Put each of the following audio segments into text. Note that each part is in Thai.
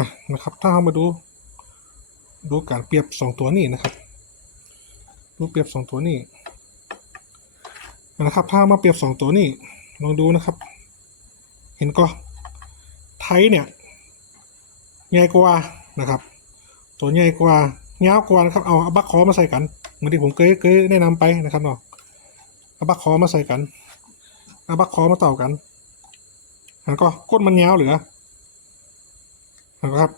อะนะครับ ถ้าเรามาดู ดูการเปรียบสองตัวนี้นะครับ ดูเปรียบสองตัวนี้นะครับ ถ้ามาเปรียบสองตัวนี้ลองดูนะครับ เห็นก็ไทยเนี่ยใหญ่กว่านะครับ ตัวใหญ่กว่ายาวกว่านะครับเอาอบักคอมาใส่กันเหมือนที่ผมเคยเคยแนะนำไปนะครับเนาะเอาบักคอมาใส่กันเอาบักคอมาต่อกันแล้วก็ก้นมันยาวเหลือ นะครับ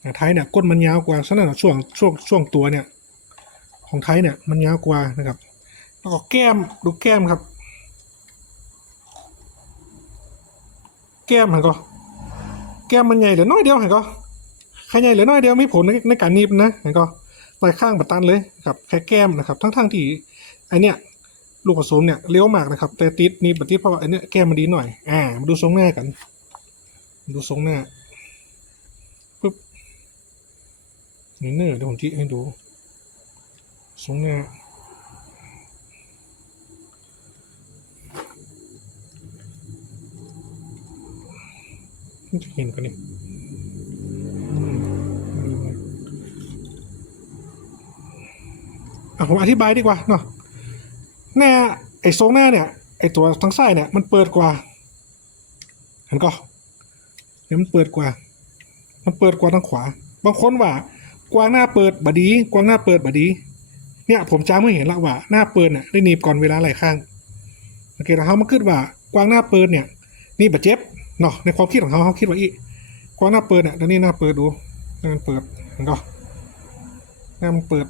แต่ไทยเนี่ยก้นมันยาวกว่าฉะนั้นช่วงช่วงช่วงตัวเนี่ย ของไทยเนี่ยมันยาวกว่านะครับ แล้วก็แก้มดูแก้มครับ แก้มเห็นก็แก้มมันใหญ่เหลือน้อยเดียวเห็นก็แค่ใหญ่เหลือน้อยเดียวไม่ผลในในการนีบนะเห็นก็ลายข้างบัตันเลยครับแค่แก้มนะครับ ทั้งทั้งๆที่ไอเนี้ยลูกผสมเนี่ยเลี้ยวมากนะครับ แต่ติดนี่บัติดเพราะว่าไอเนี้ยแก้มมันดีหน่อย อ่ามาดูทรงหน้ากัน ดูทรงหน้าปึ๊บนี่ เนอร์เดี๋ยวผมจี้ให้ดูทรงหน้าจะเห็นกันนี่อะผมอธิบายดีกว่าเนาะหน้าไอ้ทรงหน้าเนี่ย ไอ้ตัวทางซ้ายเนี่ย มันเปิดกว่า เห็นก็เนี่ยมันเปิดกว่า มันเปิดกว่าทางขวา บางคนว่า กวางหน้าเปิดบดี กวางหน้าเปิดบดี เนี่ยผมจ้าเมื่อเห็นแล้วว่าหน้าเปิดเนี่ยได้หนีบก่อนเวลาหลายข้างโอเคแล้วเขามาคิดว่ากวางหน้าเปิดเนี่ยนี่บาดเจ็บเนาะในความคิดของเขาเขาคิดว่าอีกวางหน้าเปิดเนี่ยแล้วนี่หน้าเปิดดูหน้ามันเปิดเห็นก็หน้ามันเปิด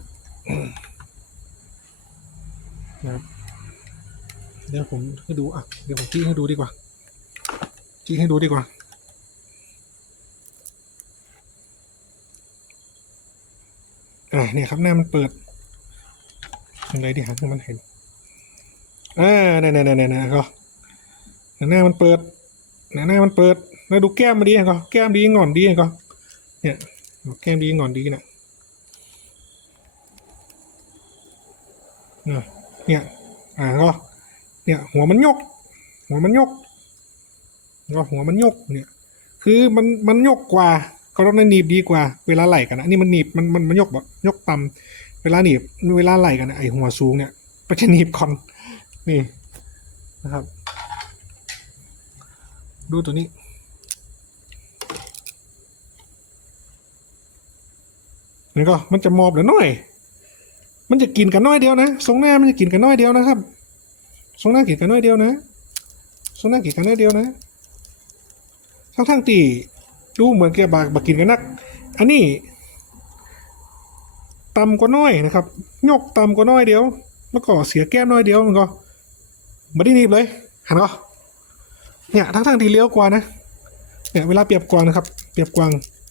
นะครับเดี๋ยวผมให้ดูอะเดี๋ยวผมจี้ให้ดูดีกว่าจี้ให้ดูดีกว่า อ่าเนี่ยครับหน้ามันเปิดยังไงดีหาให้มันเห็นอ่าเนี่ยเนี่ยเนี่ยเนี่ยก็หน้ามันเปิดหน้าหน้ามันเปิดแล้วดูแก้มมาดีก็แก้มดีงอนดีก็เนี่ยแก้มดีงอนดีนะเนี่ยเนี่ยอ่าก็เนี่ยหัวมันยก หัวมันยกก็หัวมันยกเนี่ย คือมันมันยกกว่า เขาต้องหนีบดีกว่า เวลาไหลกันนะนี่มันหนีบมันมันมันยกแบบยกต่ำเวลาหนีบเวลาไหลกันนะไอหัวสูงเนี่ยมันจะหนีบก่อนนี่นะครับ ดูตัวนี้นี่ก็มันจะมอบเหลือน้อย มันจะกินกันน้อยเดียวนะทรงหน้ามันจะกินกันน้อยเดียวนะครับทรงหน้ากินกันน้อยเดียวนะทรงหน้ากินกันน้อยเดียวนะทั้งทั้งๆตี ดูเหมือนแกบากบากินกันนัก อันนี้ต่ำกว่าน้อยนะครับยกต่ำกว่าน้อยเดียว แล้วก็เสียแก้มน้อยเดียวมันก็ไม่ได้หนีบเลยหันก็เนี่ยทั้งทั้งๆที่เลี้ยวกว่านะเนี่ยเวลาเปรียบกวางนะครับ เปรียบกวาง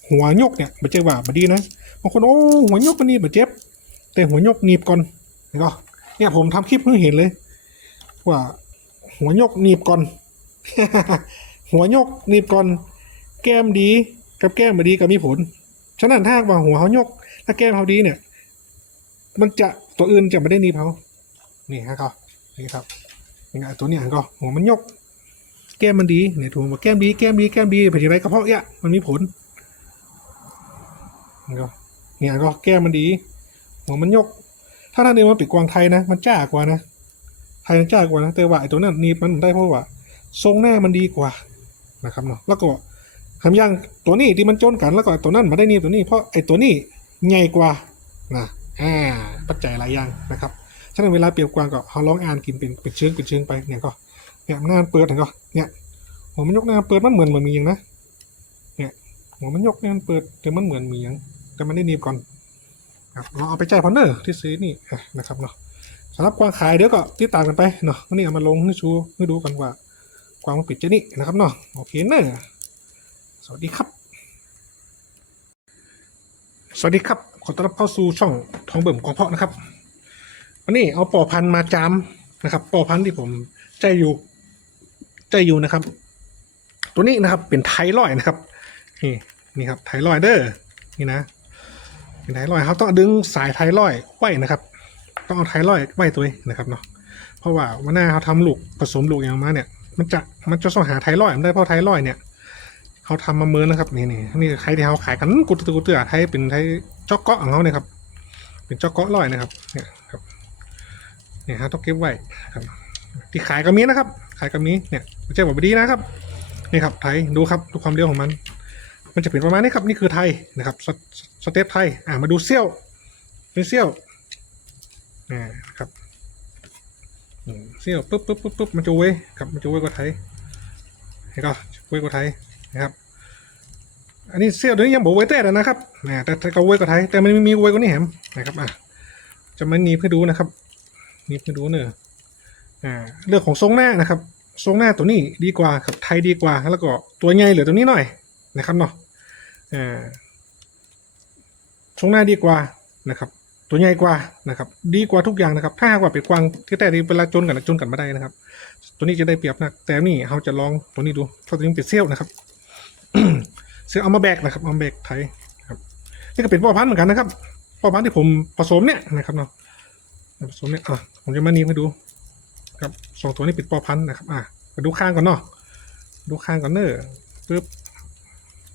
หัวยกเนี่ยมันเจ็บว่าบดีนะบางคนโอ้หัวยกมันนี่บาเจ็บ แต่หัวยกหนีบก่อนเห็นก็เนี่ยผมทำคลิปเพิ่งเห็นเลย ว่า หัวยกหนีบก่อน หัวยกหนีบก่อน แก้มดีกับแก้มบดีก็มีผล ฉะนั้นถ้าว่าหัวเขายก ถ้าแก้มเขาดีเนี่ย มันจะตัวอื่นจะไม่ได้หนีเขานี่ฮะก็นี่ครับนี่ตัวเนี้ยก็หัวมันยก แก้มมันดีเนี่ยถูกบอกแก้มดีแก้มดีแก้มดีเป็นอย่างไรกระเพาะเนี่ยมันมีผลนี่ก็เนี่ยก็แก้มมันดี หัวมันยก ถ้าท่านเดินมาปิดกวางไทยนะ มันจ้ากว่านะไทยมันจ้ากว่านะแต่ว่าไอ้ตัวนั้นนีบมันได้เพราะว่า ทรงหน้ามันดีกว่านะครับเนาะแล้วก็ ทำย่างตัวนี้ที่มันโจนกันแล้วก็ตัวนั้นมาได้นีบตัวนี้เพราะไอ้ตัวนี้ใหญ่กว่านะอ่าปัจจัยหลายอย่างนะครับฉะนั้นเวลาเปรียบกวางก็เขาลองอ่านกินเป็นเป็นเชิงเป็นเชิงไปเนี่ยก็เนี่ยหน้านเปิดเห็นก็เนี่ยหัวมันยกหน้าเปิดมันเหมือนเหมือนมีอย่างนะเนี่ยหัวมันยกเนี่ยมันเปิดแต่มันเหมือนมีอย่างแต่มันได้นีบก่อนครับเราเอาไปจ่ายพอนเนอร์ที่ซื้อนี่นะครับเนาะสำหรับกวางขายเดี๋ยวก็ติดตามกันไปเนาะวันนี้เอามาลงให้ชูให้ดูกันว่ากวางมันปิดเจนี่นะครับเนาะโอเคเนอะ วัสดีครับ สวัสดีครับ ขอต้อนรับเข้าสู่ช่องทองเบิ่มกองเพาะนะครับ วันนี้เอาปอพันธ์มาจามนะครับ ปอพันธ์ที่ผมใจอยู่ใจอยู่นะครับ ตัวนี้นะครับเป็นไทรอย์นะครับ นี่นี่ครับไทรอย์เด้อนี่นะเป็นไทรอยด์เขาต้องดึงสายไทรอย์ไว้นะครับ ต้องเอาไทรอย์ไว้ตัวเองนะครับเนาะ เพราะว่าวันหน้าเขาทำลูกผสมลูกอย่างมาเนี่ย มันจะมันจะส่งหาไทรอยด์มันได้เพราะไทรอย์เนี่ย เขาทำมาเมินนะครับนี่นี่นี่ใครที่เขาขายกันกุตกุเตือไทยเป็นไทยจอกเกาะของเขาเนี่ยครับ เป็นจอกเกาะลอยนะครับเนี่ยครับเนี่ยฮะต้องเก็บไว้ครับ ที่ขายก็มีนะครับ ขายก็มีเนี่ยไม่ใช่ว่าไม่ดีนะครับนี่ครับไทยดูครับดูความเร็วของมัน มันจะเป็นประมาณนี้ครับนี่คือไทยนะครับสสเตปไทยอ่ามาดูเซี่ยวเป็นเซี่ยวอ่าครับเซี่ยวปุ๊บปุ๊บปุ๊บปุ๊บมันจะเว้ยครับมันจะเว้ยกว่าไทยเห็นก็เว้ยกว่าไทย นะครับ อันนี้เซี่ยวเดี๋ยวนี้ยังบอกเว้แต่ล้วนะครับแต่แต่ก็เว้ยกว่าไทยแต่มันมีเว้ยกว่านี้แหมนะครับอะจะมานีบให้ดูนะครับนีบให้ดูเนอะอ่าเรื่องของทรงหน้านะครับทรงหน้าตัวนี้ดีกว่าครับไทยดีกว่า แล้วก็ตัวใหญ่เหลือตัวนี้หน่อยนะครับเนาะอ่าทรงหน้าดีกว่านะครับตัวใหญ่กว่านะครับ ดีกว่าทุกอย่างนะครับ ถ้าหากว่าเป็นกวางที่แต่ที่เวลาจนกันนะจนกันไม่ได้นะครับ ตัวนี้จะได้เปรียบนะแต่นี่เราจะลองตัวนี้ดูเพราะตัวนี้เป็นเซี่ยวนะครับ เซี่ยวเอามาแบกนะครับเอามาแบกไทยครับนี่ก็เป็นพ่อพันธุ์เหมือนกันนะครับพ่อพันธุ์ที่ผมผสมเนี่ยนะครับเนาะผสมเนี่ยอะผมจะมานีบให้ดู ครับสองตัวนี้เป็นปอพันธุ์นะครับ อะมาดูข้างก่อนเนาะดูข้างก่อนเนอะปึ๊บ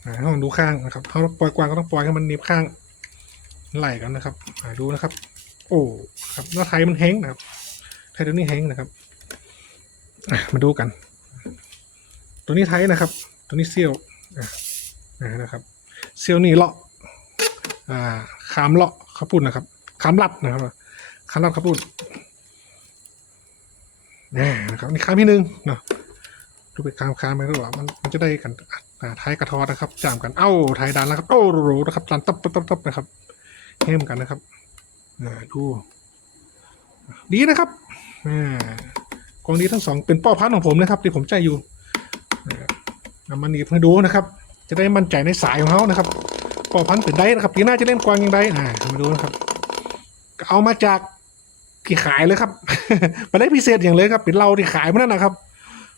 อ่าต้องดูข้างนะครับเขาปล่อยกวางก็ต้องปล่อยให้มันนีบข้างไหลกันนะครับอ่าดูนะครับ โอ้ครับแล้วไทยมันแห้งนะครับ ไทยตัวนี้แห้งนะครับอะมาดูกัน ตัวนี้ไทยนะครับ ตัวนี้เซี่ยว นะครับ เซียวนี่เลาะอ่าขามเลาะข้าวปุ้นนะครับขามลัดนะครับขามลัดข้าวปุ้นนี่นะครับนี่ครั้งที่หนึ่งเนาะดูไปคางค้างไปด้วยว่ามันมันจะได้กันท้ายกระทอนะครับ จามกันเอ้าท้ายดันแล้วครับโอ้โหนะครับดันตับตับตับตับนะครับเข้มกันนะครับดูดีนะครับกองนี้ทั้งสองเป็นป้อพันธุ์ของผมนะครับ ที่ผมใจอยู่ มาหนีบให้ดูนะครับ จะได้มั่นใจในสายของเขานะครับปอพันธุ์เป็นได้นะครับปีหน้าจะเล่นกวางยังไงอ่ามาดูนะครับ เอามาจากที่ขายเลยครับมาได้พิเศษอย่างเลยครับเป็นเราที่ขายมานั่นนะครับ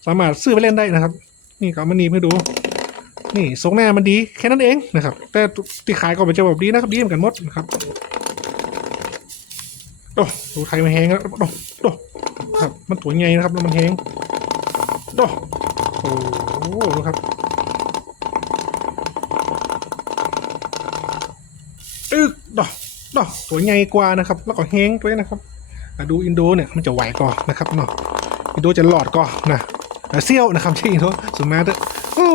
สามารถซื้อไปเล่นได้นะครับ นี่ก็เอามานีบให้ดู นี่ทรงหน้ามันดีแค่นั้นเองนะครับ แต่ที่ขายก็เป็นจะแบบดีนะครับดีเหมือนกันหมดนะครับโอ้ดูไทยมันแห้งแล้วโอ้โอ้ครับ มันตัวใหญ่นะครับแล้วมันแห้งโอ้ โอ้โหดูครับอึกดอกดอกตัวใหญ่กว่านะครับ แล้วก็แห้งด้วยนะครับดูอินโดเนี่ยมันจะไหวก่อนนะครับเนาะอินโดจะหลอดก่อนนะเซี่ยวนะครับที่อินโดสุมาเตอร์โอ้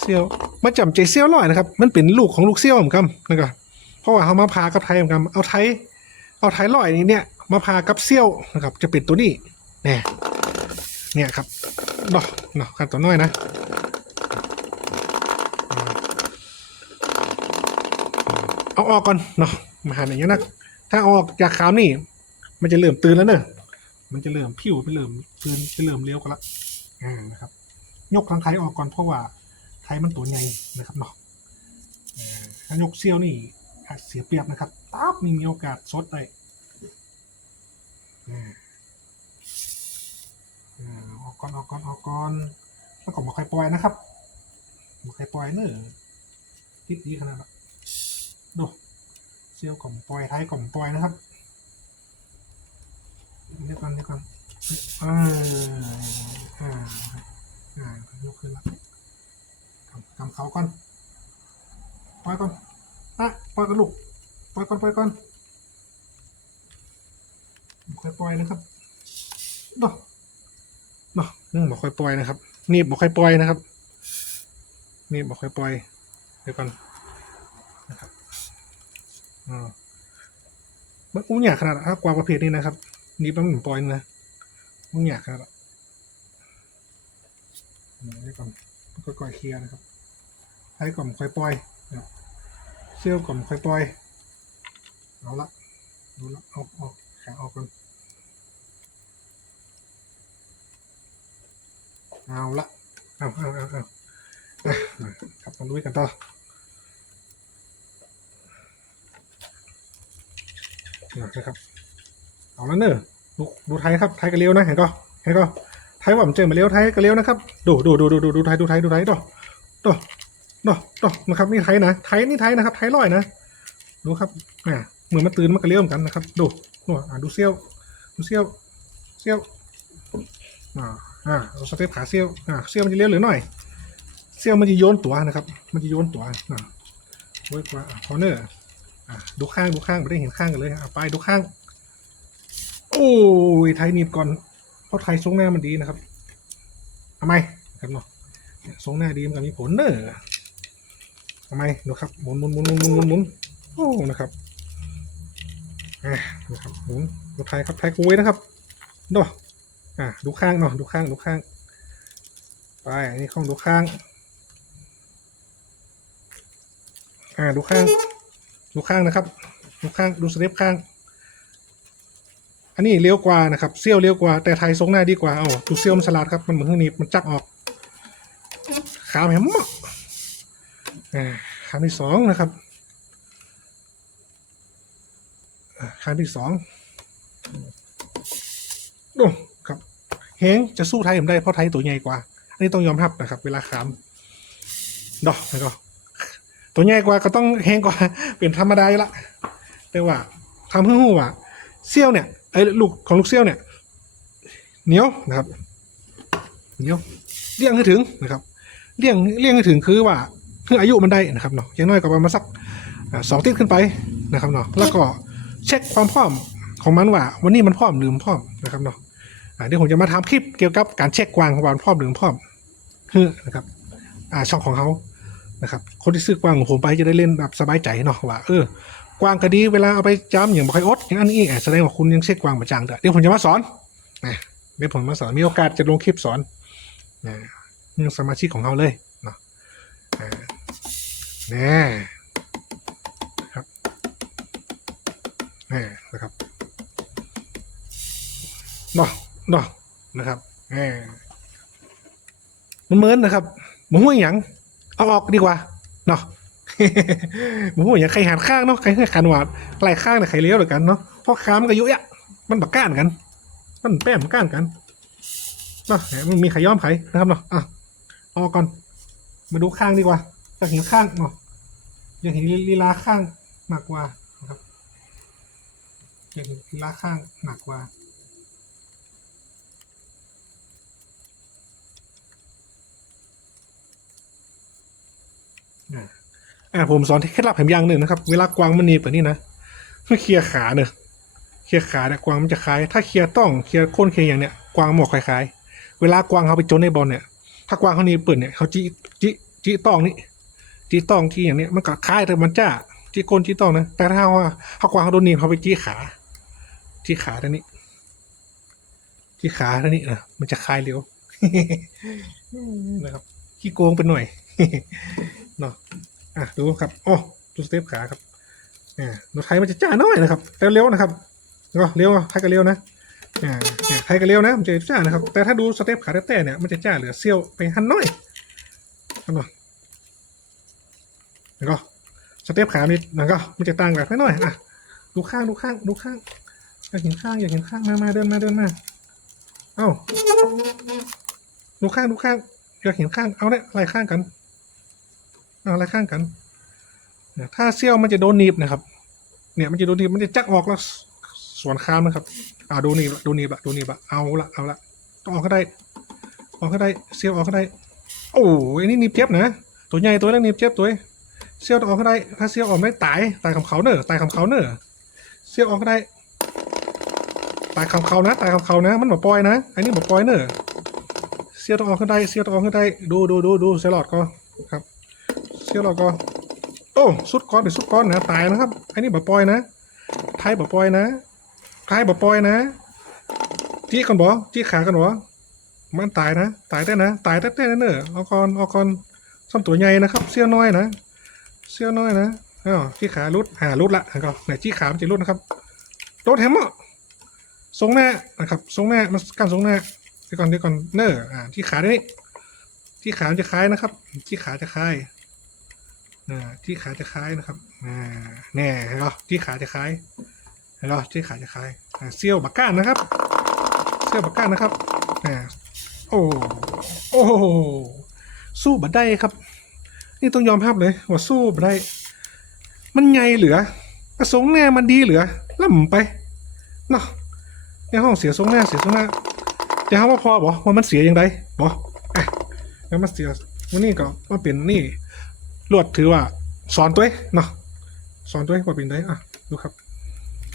เซี่ยวมาจำใจเซี่ยวลอยนะครับ มันเป็นลูกของลูกเซี่ยวเหมือนกันนะครับเพราะว่าเขามาพากับไทยเหมือนกันเอาไทยเอาไทยลอยนี่เนี่ยมาพากับเซี่ยวนะครับ จะเป็นตัวนี้เนี่ย เนี่ยครับเนาะเนาะกันตัวน้อยนะเอาออกก่อนเนาะมาหาอย่างนี้นะถ้าออกจากขามนี่ มันจะเริ่มตื่นแล้วเนอะมันจะเริ่มผิวไปเริ่มตื่นไปเริ่มเลี้ยวกันละอ่านะครับ ยกทางไทยออกก่อนเพราะว่าไทยมันตัวใหญ่นะครับเนาะอ่าถ้ายกเซี่ยวนี่อาจเสียเปรียบนะครับตับมีมีโอกาสซดได้อ่า ออกก่อนออกก่อนออกก่อนแล้วก็มาค่อยปล่อยนะครับมาค่อยปล่อยเนอะทิศดีขนาดนั้นดูเซี่ยวกล่อมปล่อยไทยกล่อมปล่อยนะครับเดี๋ยวก่อนเดี๋ยวก่อนอ่าอ่าอ่ายกขึ้นละทำทำเขาก่อนปล่อยก่อนอะปล่อยกันลูกปล่อยก่อนปล่อยก่อนค่อยปล่อยนะครับเนาะเนาะ อืมบอกค่อยปล่อยนะครับ นี่บอกค่อยปล่อยนะครับ นี่บอกค่อยปล่อยเดี๋ยวก่อนนะครับอ่ามันอุ้งอยาขนาดถ้ากวางประเภทนี้นะครับ นี่มันหมือนปล่อยนะมันอยากครับนี่ก่อนค่อยๆเคลียร์นะครับให้ก่อมค่อยปล่อยเซี่ยวก่อมค่อยปล่อยเอาละดูละเอาออกขาออกก่อน เอาละเอาเอาเอาเอากลับมาลุยกันต่อนะครับเอาแล้วเนอะดูดูไทยครับไทยก็เลี้ยวนะเห็นก็เห็นก็ไทยว่าผมเจอมาเลี้ยวไทยก็เลี้ยวนะครับดูดูดูดูดูดูไทยดูไทยดูไทยดอดอดอดอนะครับนี่ไทยนะไทยนี่ไทยนะครับ ไทยลอยนะดูครับอ่าเหมือนมันตื่นมันก็เลี้ยวเหมือนกันนะครับ ดูดูอ่าดูเซี่ยวดูเซี่ยวเซี่ยว อ่าอ่าเราสเต็ปขาเซี่ยวอ่าเซี่ยวมันจะเลี้ยวเหลือหน่อย เซี่ยวมันจะโยนตัวนะครับ มันจะโยนตัวนะโอ้ยกว่าคอร์เนอร์อะดูข้างดูข้างไม่ได้เห็นข้างกันเลยอะไปดูข้าง โอ้ยไทยหนีบก่อนเพราะไทยทรงหน้ามันดีนะครับทำไมครับเนาะเนี่ยทรงหน้าดีมันก็มีผลเนอะทำไมดูครับหมุนหมุนหมุนหมุนหมุนหมุนโอ้นะครับอะนะครับหมุนดูไทยครับไทยคุยนะครับดู อะดูข้างเนาะดูข้างดูข้าง ไปอันนี้ข้องดูข้าง อ่าดูข้าง ดูข้างนะครับ ดูข้างดูสเต็ปข้าง อันนี้เลี้ยวกว่านะครับเซี่ยวเลี้ยวกว่าแต่ไทยทรงหน้าดีกว่าเอาดูเซี่ยวมันฉลาดครับมันเหมือนหนีบมันจักออกขาแหมมากอ่าขาที่สองนะครับอ่าขาที่สองดูครับ เฮงจะสู้ไทยผมได้เพราะไทยตัวใหญ่กว่า อันนี้ต้องยอมรับนะครับ เวลาขามดอกแล้วก็ ตัวใหญ่กว่าก็ต้องแห้งกว่า เป็นธรรมดาอยู่ละแต่ว่าทำให้หูว่าเซี่ยวเนี่ยไอ้ลูกของลูกเซี่ยวเนี่ยเหนียวนะครับเหนียวเลี้ยงให้ถึงนะครับเลี้ยงเลี้ยงให้ถึงคือว่าคืออายุมันได้นะครับเนาะอย่างน้อยก็ประมาณสักอ่าสองติดขึ้นไปนะครับเนาะแล้วก็เช็คความพร้อมของมันว่า วันนี้มันพร้อมหรือไม่พร้อมนะครับเนาะ เดี๋ยวผมจะมาทำคลิปเกี่ยวกับการเช็คกวางว่ามันพร้อมหรือไม่พร้อมคือนะครับอ่าช่องของเขานะครับ คนที่ซื้อกวางของผมไปจะได้เล่นแบบสบายใจเนาะว่าเออกวางก็ดีเวลาเอาไปจำอย่างบอยอดอย่างอันนี้อะแสดงว่าคุณยังเช็คกวางมาจังเถอะเดี๋ยวผมจะมาสอนนะเดี๋ยวผมมาสอนมีโอกาสจะลงคลิปสอนนะเรื่องสมาชิกของเราเลยเนาะอ่าแน่ครับแน่นะครับเนาะ เนาะนะครับแน่มันเหมือนนะครับหมูหัวหยังเอาออกดีกว่าเนาะหมูหัวอย่งใครหันข้างเนาะใครให้ขันหวาดไหลข้างเนี่ยใครเลี้ยวเหมือกันเนาะเพราะขามันก็ยุยะมันบักก้านกัน มันแป้มก้านกันเนาะมันมีใครย้อมไขนะครับเนาะอะเอาออกก่อน มาดูข้างดีกว่าอยากเห็นข้างเนาะอยากเห็นลีลาข้างหนักกว่านะครับอยากเห็นลีลาข้างหนักกว่า อ่าผมสอนเคล็ดลับแผมอย่างหนึ่งนะครับ เวลากวางมันหนีบแบบนี้นะให้เคลียร์ขาเนอะเคลียร์ขาเนี่ยกวางมันจะคล้าย ถ้าเคลียร์ต้องเคลียร์โค่นเคลียร์อย่างเนี้ยกวางหมอกคล้ายๆ เวลากวางเขาไปโจนในบอลเนี่ย ถ้ากวางเขาหนีบเปิดเนี่ยเขาจีจีจีต้องนี่จีต้องที่อย่างเนี้ยมันก็คล้ายแต่มันจ้าจีโกนจีต้องนะแต่ถ้าว่าเขากวางเขาโดนหนีบเขาไปจีขาจีขาท่านี้จีขาท่านี้นะมันจะคลายเร็วนะครับขี้โกงไปหน่อยเนาะ อะดูครับโอ้ดูสเตปขาครับเนี่ยรถไทยมันจะจ้าน้อยนะครับแต่เร็วนะครับก็เร็วไทยก็เร็วนะเนี่ยเนี่ยไทยก็เร็วนะมันจะจ้านะครับ แต่ถ้าดูสเตปขาแต่เนี่ยมันจะจ้าเหลือเซี่ยวไปหันน้อยครับเนาะแล้วก็สเตปขานี่แล้วก็มันจะต่างแบบน้อยอะดูข้างดูข้างดูข้างอยากเห็นข้างอยากเห็นข้างมามาเดินมาเดินมาเอ้าดูข้างดูข้างอยากเห็นข้างเอาเนี่ยไล่ข้างกัน อะไรข้างกันเนี่ยถ้าเซี่ยวมันจะโดนหนีบนะครับ เนี่ยมันจะโดนหนีบมันจะจักออกแล้วสวนข้ามนะครับ อ่าโดนหนีบละโดนหนีบละโดนหนีบละเอาละเอาละต้องออกก็ได้ ออกก็ได้เซี่ยวออกก็ได้ โอ้ยนี่หนีบเจ็บนะตัวใหญ่ตัวนั้นหนีบเจ็บตัวเซี่ยวองออกก็ได้ ถ้าเซี่ยวออกไม่ตายตายคำเขาเนอะตายคำเขาเนอะเซี่ยวออกก็ได้ตายคำเขานะตายคำเขานะ มันบอกปล่อยนะไอ้นี่บอกปล่อยเนอะเซี่ยวต้องออกก็ได้เซี่ยวต้องออกก็ได้ ดูดูดูดูเซลลอดก็ครับ ยวเราก็โอ้สุดก้อนเป็นสุดก้อนนะตายนะครับไอ้นี่บ่ปล่อยนะไทยบ่ปล่อยนะไทยบ่ปล่อยนะจี้กันบ่จี้ขากันบ่มันตายนะ ตายได้นะ ตายได้แน่ๆเนอะเอาก่อนเอาก่อนซ้ำตัวใหญ่นะครับเสี้ยวน้อยนะเสี้ยวน้อยนะอ้าวจี้ขาลุดหาลุดละก็ไหนจี้ขามันจะลุดนะครับโดดแฮมอะทรงหน้านะครับทรงหน้ามันกันทรงหน้าเดี๋ยวก่อนเดี๋ยวก่อนเนอะอ่าจี้ขาได้นี่จี้ขาจะคล้ายนะครับจี้ขาจะคล้าย ที่ขาจะคล้ายนะครับอ่าแน่เห็นปะที่ขาจะคล้ายเห็นปะที่ขาจะคล้ายเซี่ยวบักก้านนะครับเซี่ยวบักก้านนะครับโอ้โอ้โสู้บัดได้ครับ นี่ต้องยอมรับเลยว่าสู้บัดได้ มันไงเหลือกระสงแน่มันดีเหลือล่ำไปเนาะในห้องเสียทรงหน้าเสียทรงหน้าจะหาว่าพอบอกว่ามันเสียยังไงบอกอะแล้วมันเสียวันนี้ก็มาเป็นนี่ ลวดถือว่าสอนตัวเองเนาะสอนตัวเองว่าเป็นได้อะดูครับ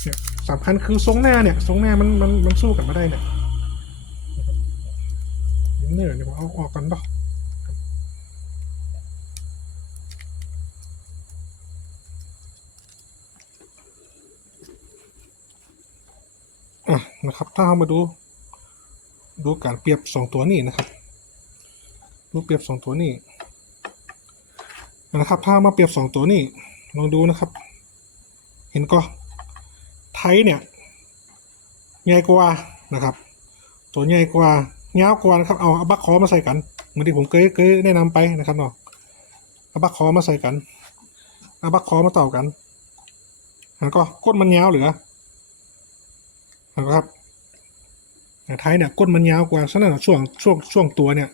เนี่ยสำคัญคือทรงหน้าเนี่ยทรงหน้ามันมันมันสู้กันมาได้เนี่ยเนื้อเดี๋ยวเอาออกกันป่ะนะครับ ถ้าเรามาดู ดูการเปรียบสองตัวนี้นะครับ ดูเปรียบสองตัวนี้ นะครับถ้ามาเปรียบสองตัวนี้ลองดูนะครับ เห็นก็ไทยเนี่ยใหญ่กว่านะครับ ตัวใหญ่กว่ายาวกว่านะครับเอาอบักคอมาใส่กันเหมือนที่ผมเคยเคยแนะนำไปนะครับเนาะเอาบักคอมาใส่กันเอาบักคอมาต่อกันแล้วก็ก้นมันยาวเหลือนะครับแต่ไทยเนี่ยก้นมันยาวกว่าฉะนั้นช่วงช่วงช่วงตัวเนี่ย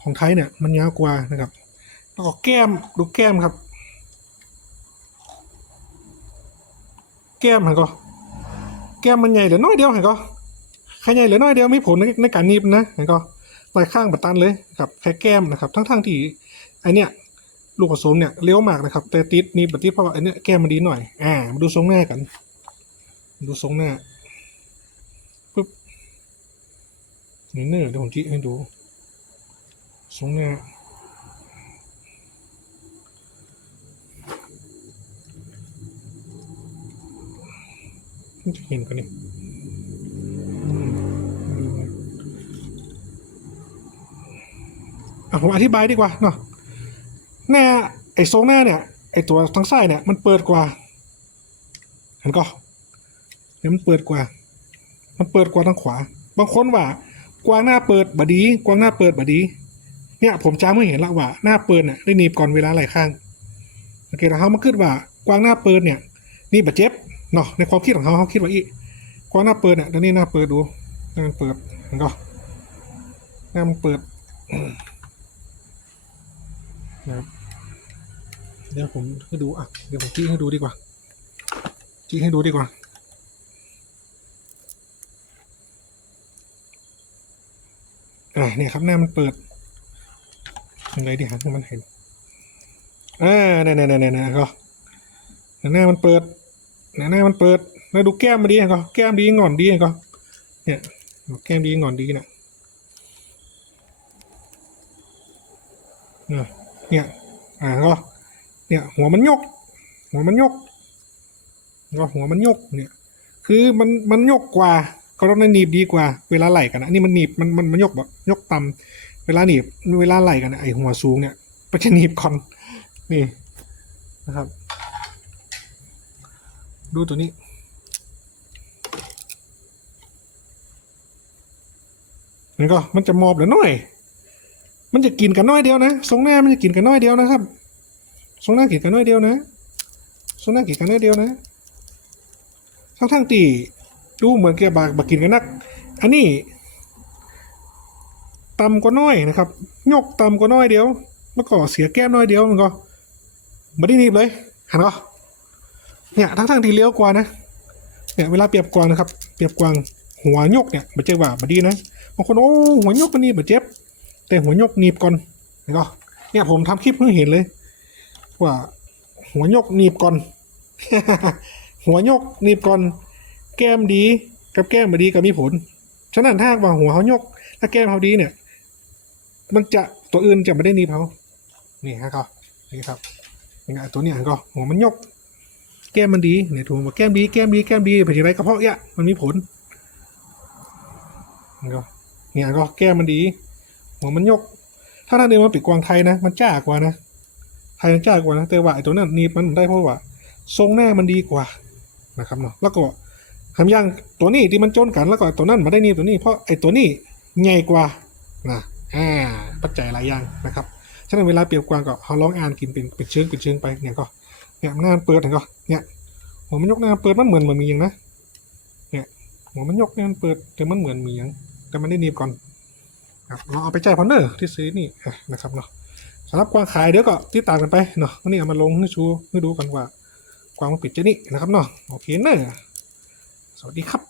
ของไทยเนี่ยมันยาวกว่านะครับ แล้วก็แก้มดูแก้มครับ แก้มเห็นก็แก้มมันใหญ่เหลือน้อยเดียวเห็นก็แค่ใหญ่เหลือน้อยเดียวไม่ผลในในการนีบนะเห็นก็ปลายข้างบัดตันเลยครับแค่แก้มนะครับทั้งทั้งๆที่ไอเนี่ยลูกผสมเนี่ยเลี้ยวมากนะครับ แต่ติดนี่บัดติดเพราะว่าไอเนี่ยแก้มมันดีหน่อย อ่ามาดูทรงหน้ากัน ดูทรงหน้านี่เนอร์เดี๋ยวผมจี้ให้ดูทรงหน้ามันจะ เห็นกันนี่อะผมอธิบายดีกว่าเนาะหน้าไอ้ทรงหน้าเนี่ย ไอ้ตัวทางซ้ายเนี่ย มันเปิดกว่าเห็นก็เนี่ยมันเปิดกว่า มันเปิดกว่าทางขวา บางคนว่ากวางหน้าเปิดบดี กวางหน้าเปิดบดี เนี่ยผมจำไม่เห็นละว่าหน้าเปิดเนี่ยได้หนีบก่อนเวลาหลายข้างโอเคแล้วเขามาคิดว่ากวางหน้าเปิดเนี่ยนี่บาดเจ็บ เนาะในความคิดของเขาเขาคิดว่าอีกว่าหน้าเปิดเนี่ยแล้วนี่หน้าเปิดดูหน้ามันเปิดมันก็หน้ามันเปิดนะครับเดี๋ยวผมให้ดูอะเดี๋ยวผมจี้ให้ดูดีกว่าจี้ให้ดูดีกว่าอ่าเนี่ยครับหน้ามันเปิดยังไงดีฮะให้มันเห็นอ่าเนี่ยเนี่ยเนี่ยเนี่ยก็หน้ามันเปิด หน้ามันเปิดแล้วดูแก้มมาดีก็แก้มดีงอนดีก็เนี่ยแก้มดีงอนดีนะเนี่ยเนี่ยอ่าก็เนี่ยหัวมันยก หัวมันยกก็หัวมันยกเนี่ย คือมันมันยกกว่าก็ต้องหนีบดีกว่า เวลาไหลกันนะอันนี่มันหนีบมันมันมันยกแบบยกต่ำเวลาหนีบเวลาไหลกันนะไอหัวสูงเนี่ยมันจะหนีบก่อนนี่นะครับ ดูตัวนี้ นี่ก็มันจะมอบเหลือน้อย มันจะกินกันน้อยเดียวนะทรงหน้ามันจะกินกันน้อยเดียวนะครับทรงหน้ากินกันน้อยเดียวนะทรงหน้ากินกันน้อยเดียวนะทั้งทั้งๆตีดูเหมือนแกบากบากินกันนัก อันนี้ต่ำกว่าน้อยนะครับ ยกต่ำกว่าน้อยเดียว แล้วก็เสียแก้มน้อยเดียวมันก็ไม่ได้หนีบเลยหันก็ เนี่ยทั้งทั้งๆที่เลี้ยวกว่านะเนี่ยเวลาเปรียบกวางนะครับ เปรียบกวางหัวยกเนี่ยมันเจ็บว่าบดีนะบางคนโอ้หัวยกมันนี่บาเจ็บ แต่หัวยกหนีบก่อนเห็นก็เนี่ยผมทำคลิปเพิ่งเห็นเลย ว่า หัวยกหนีบก่อน หัวยกหนีบก่อน แก้มดีกับแก้มบดีก็มีผลฉะนั้นถ้าว่าหัวเขายกถ้าแก้มเขาดีเนี่ย มันจะตัวอื่นจะไม่ได้หนีบเขานี่ฮะก็นี่ครับนี่ไงตัวเนี้ยก็หัวมันยก แก้มมันดีเนี่ยถูกว่าแก้มดีแก้มดีแก้มดีไปทีไรกระเพาะเยอะมันมีผลก็เนี่ยก็แก้มมันดีหัวมันยก ถ้าท่านเดินมาปิดกวางไทยนะ มันจ้ากว่านะไทยมันจ้ากว่านะแต่ว่าไอ้ตัวนั้นนีบมันได้เพราะว่า ทรงหน้ามันดีกว่านะครับเนาะแล้วก็ทำย่างตัวนี้ที่มันจนกันแล้วก็ตัวนั้นมาได้นีบตัวนี้เพราะไอ้ตัวนี้ใหญ่กว่านะอ่าปัจจัยหลายอย่างนะครับฉะนั้นเวลาเปรียบกวางก็เขาลองอ่านกินเป็นเป็นเชิงเป็นเชิงไปเนี่ยก็ เนี่ยหน้ามันเปิดเห็นก็เนี่ยหัวมันยกหน้าเปิดมันเหมือนเหมือนมีอย่างนะเนี่ยหัวมันยกหน้ามันเปิดแต่มันเหมือนมีอย่างแต่มันได้นีบก่อนครับเราเอาไปแจ้พอนเนอร์ที่ซื้อนี่นะครับเนาะสำหรับกวางขายเดี๋ยวก็ติดตามกันไปเนาะวันนี้เอามาลงให้ชูให้ดูกันว่ากวางมันปิดจะนี่นะครับเนาะโอเคเนอะสวัสดีครับ